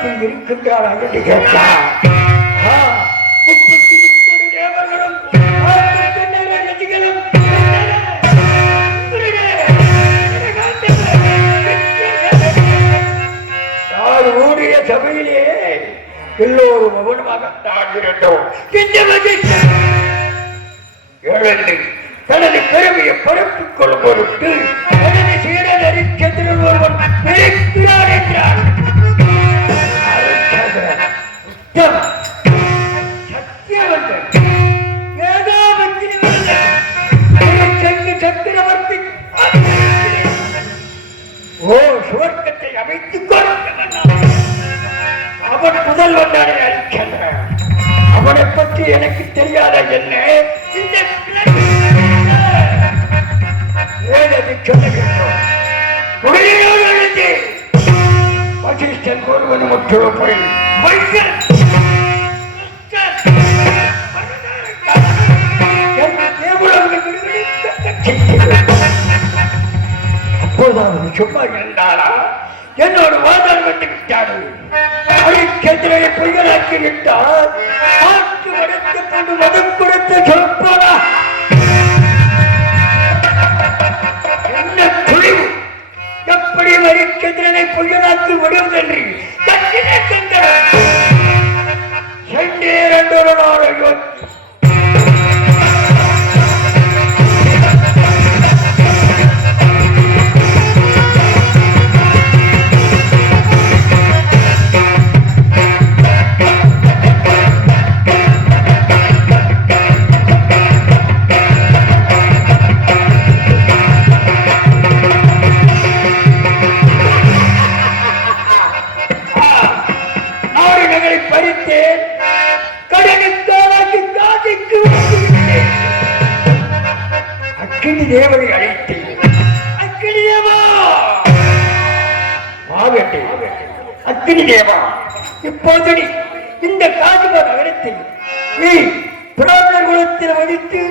உலகத்தில் இருக்கின்றார்கள் என்று கேட்டார் ஆ, முப்பத்தி முப்பது தேவர்களும் நாற்பத்தி சபையிலே எல்லோரும் தாழ்ந்திருந்தோம் எழுந்து தனது பெருமையை பரப்பிக் கொள்ளும் பொருட்டு தனது ஒருவன் என்றார் முதல்வன் தானே அவனை பற்றி எனக்கு தெரியாத என்ன? இந்த வேதத்தை சொல்ல வேண்டும் வசிஷ்டன் ஒருவன் ஒற்றுவ போய் வைகல் சும்மா இருந்தாரா என்னோட வாதம் விட்டு விட்டாரு அடிக்கதிரை பொய்களாக்கி ஆட்டு வடத்து கொண்டு மதம் கொடுத்து சொல்பாரா என்ன துணிவு எப்படி மறிக்கதிரனை பொய்யலாக்கி விடுவதென்று அக்கினி தேவனை அழைத்தேன் அக்கினி தேவா! அக்கினி தேவா! இப்போது நீ இந்த காதுப நகரத்தில் நீ பிராமணர் குலத்தில் வதித்து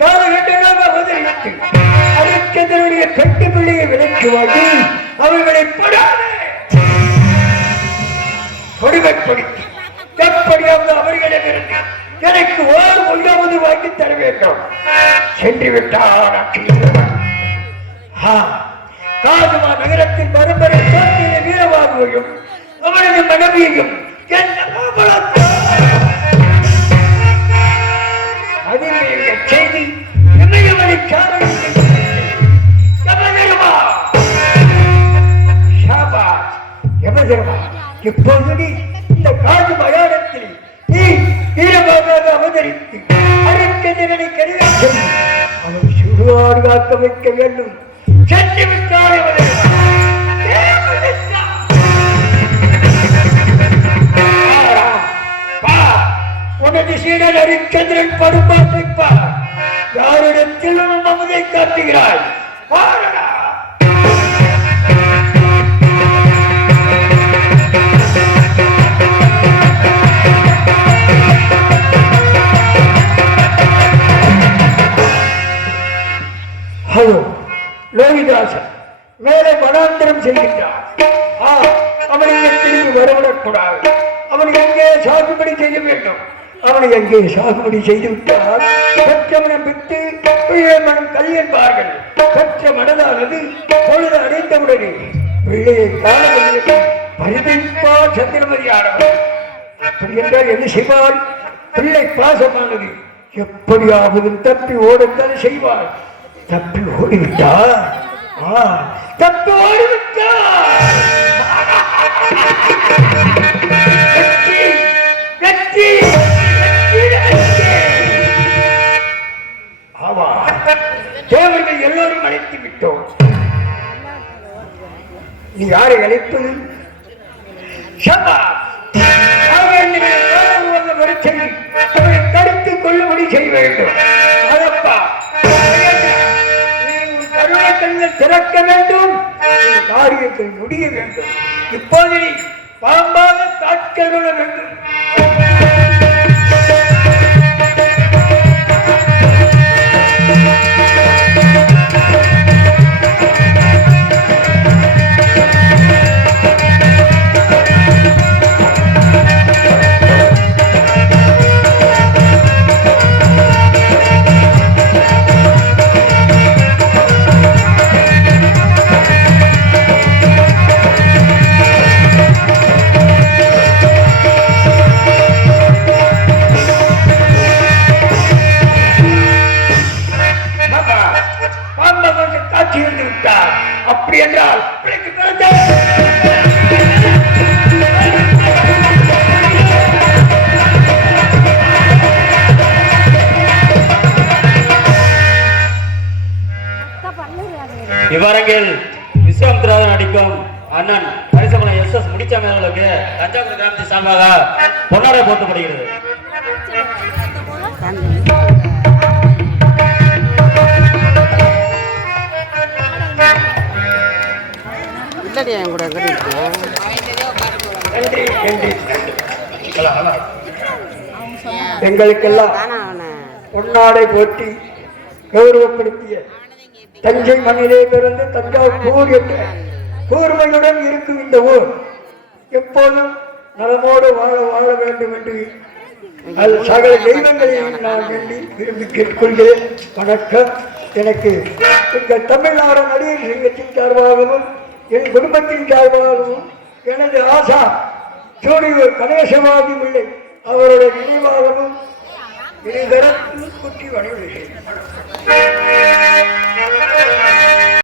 காலகட்டமாக அவதரித்து பெட்டு பிள்ளையை விலக்கி வாங்கி அவர்களை படாதே! கொடுமைப்படுத்தி எப்படியாவது அவர்களிடமிருந்து எனக்கு ஓர் ஒன்றாவது வாங்கி தர வேண்டும் சென்று விட்டார் காதுமா நகரத்தின் மறுபறை தோன்றிய வீரவாகுவையும் அவரது மனைவியையும் என்ன செய்தி இமயமலை சாலையில் இப்போது இந்த காது மயானத்தில் வீரமாக அவதரித்து அரிக்கதிரனை கருதாச்சு அவன் சுடுவாடு காக்க வைக்க வேண்டும் சென்று விட்டார் யமதர்மா. தேவதத்தா. பாரா, பார். உனது சீடன் ஹரிச்சந்திரன் படுபாட்டை பார் யாரிடத்தில் உன் மமதை காட்டுகிறாய் பாரடா செய்கின்றார் ஆ, அவனை திரும்பி வரவிடக்கூடாது அவன் எங்கே சாகுபடி செய்ய வேண்டும் அவனை எங்கே சாகுபடி செய்து விட்டால் பெற்றவனம் விட்டு மனம் கல் என்பார்கள் பெற்ற மனதானது பொழுது அடைந்தவுடனே பிள்ளையை காணவில்லை பரிதைப்பா சந்திரமதியானவர் அப்படி என்றால் என்ன செய்வார். பிள்ளை பாசமானது எப்படியாவது தப்பி ஓடத்தான் செய்வார் தப்பி ஓடிவிட்டார் தப்பி ஓடிவிட்டார் யாரை அழைப்பது? சபா வரிசையில் அவரை தடுத்து கொள்ளும்படி செய்ய வேண்டும். அதப்பா நீ திறக்க வேண்டும். உன் காரியத்தை முடிய வேண்டும். இப்போது நீ பாம்பாக தாட்கொள்ள வேண்டும். அப்படி என்றால் பிழைக்கு பிறந்த இவ்வரங்கில் நடிக்கும் அண்ணன் கரிசமலம் எஸ் எஸ் முடிச்சாமி அவர்களுக்கு தஞ்சாவூர் கிராமத்தை சார்பாக பொன்னாடை போட்டப்படுகிறது இல்லடி என் கூட ஹலோ. எங்களுக்கெல்லாம் பொன்னாடை போட்டி கௌரவப்படுத்திய தஞ்சை மண்ணிலே பிறந்து தஞ்சாவூர் என்ற கூர்மையுடன் இருக்கும் இந்த ஊர் எப்போதும் நலமோடு வாழ வாழ வேண்டும் என்று அது சகல தெய்வங்களையும் நான் வேண்டி விரும்பி கேட்டுக்கொள்கிறேன். வணக்கம். எனக்கு எங்கள் தமிழ்நாடு நடிகர் சங்கத்தின் சார்பாகவும் என் குடும்பத்தின் சார்பாகவும் எனது ஆசா சூடியூர் கணேசமாகவும் இல்லை அவருடைய நினைவாகவும் இருதரத்தில் குட்டி வணங்குகிறேன்